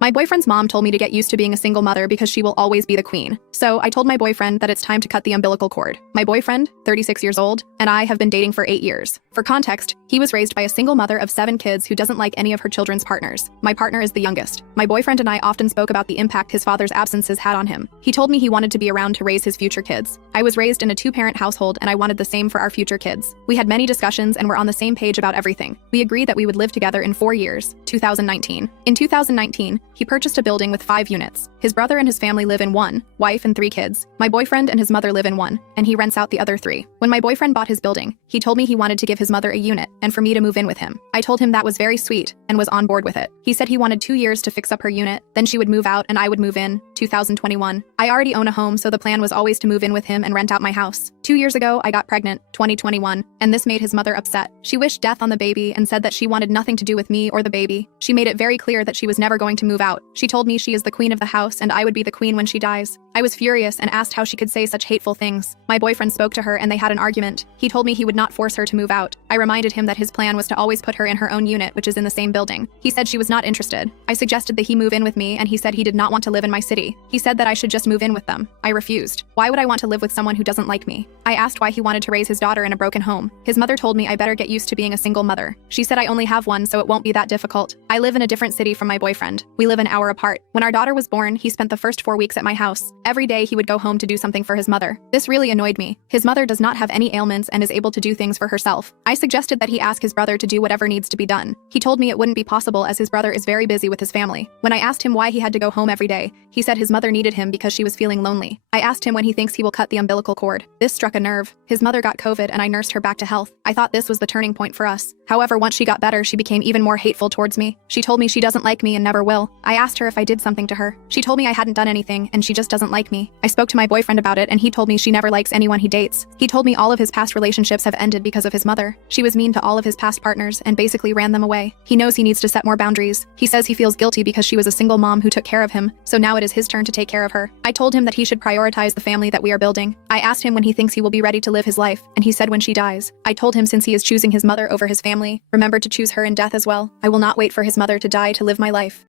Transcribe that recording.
My boyfriend's mom told me to get used to being a single mother because she will always be the queen. So I told my boyfriend that it's time to cut the umbilical cord. My boyfriend, 36 years old, and I have been dating for 8 years. For context, he was raised by a single mother of 7 kids who doesn't like any of her children's partners. My partner is the youngest. My boyfriend and I often spoke about the impact his father's absences had on him. He told me he wanted to be around to raise his future kids. I was raised in a 2-parent household and I wanted the same for our future kids. We had many discussions and were on the same page about everything. We agreed that we would live together in 4 years, 2019. In 2019, he purchased a building with 5 units. His brother and his family live in one, wife and 3 kids. My boyfriend and his mother live in one, and he rents out the other 3. When my boyfriend bought his building, he told me he wanted to give his mother a unit and for me to move in with him. I told him that was very sweet and was on board with it. He said he wanted 2 years to fix up her unit, then she would move out and I would move in, 2021. I already own a home, so the plan was always to move in with him and rent out my house. 2 years ago, I got pregnant, 2021, and this made his mother upset. She wished death on the baby and said that she wanted nothing to do with me or the baby. She made it very clear that she was never going to move out. She told me she is the queen of the house and I would be the queen when she dies. I was furious and asked how she could say such hateful things. My boyfriend spoke to her and they had an argument. He told me he would not force her to move out. I reminded him that his plan was to always put her in her own unit, which is in the same building. He said she was not interested. I suggested that he move in with me and he said he did not want to live in my city. He said that I should just move in with them. I refused. Why would I want to live with someone who doesn't like me? I asked why he wanted to raise his daughter in a broken home. His mother told me I better get used to being a single mother. She said I only have one, so it won't be that difficult. I live in a different city from my boyfriend. We live an hour apart. When our daughter was born, he spent the first 4 weeks at my house. Every day he would go home to do something for his mother. This really annoyed me. His mother does not have any ailments and is able to do things for herself. I suggested that he ask his brother to do whatever needs to be done. He told me it wouldn't be possible as his brother is very busy with his family. When I asked him why he had to go home every day, he said his mother needed him because she was feeling lonely. I asked him when he thinks he will cut the umbilical cord. This struck a nerve. His mother got COVID and I nursed her back to health. I thought this was the turning point for us. However, once she got better, she became even more hateful towards me. She told me she doesn't like me and never will. I asked her if I did something to her. She told me I hadn't done anything and she just doesn't like me. I spoke to my boyfriend about it and he told me she never likes anyone he dates. He told me all of his past relationships have ended because of his mother. She was mean to all of his past partners and basically ran them away. He knows he needs to set more boundaries. He says he feels guilty because she was a single mom who took care of him, so now it is his turn to take care of her. I told him that he should prioritize the family that we are building. I asked him when he thinks he will be ready to live his life, and he said when she dies. I told him since he is choosing his mother over his family, remember to choose her in death as well. I will not wait for his mother to die to live my life.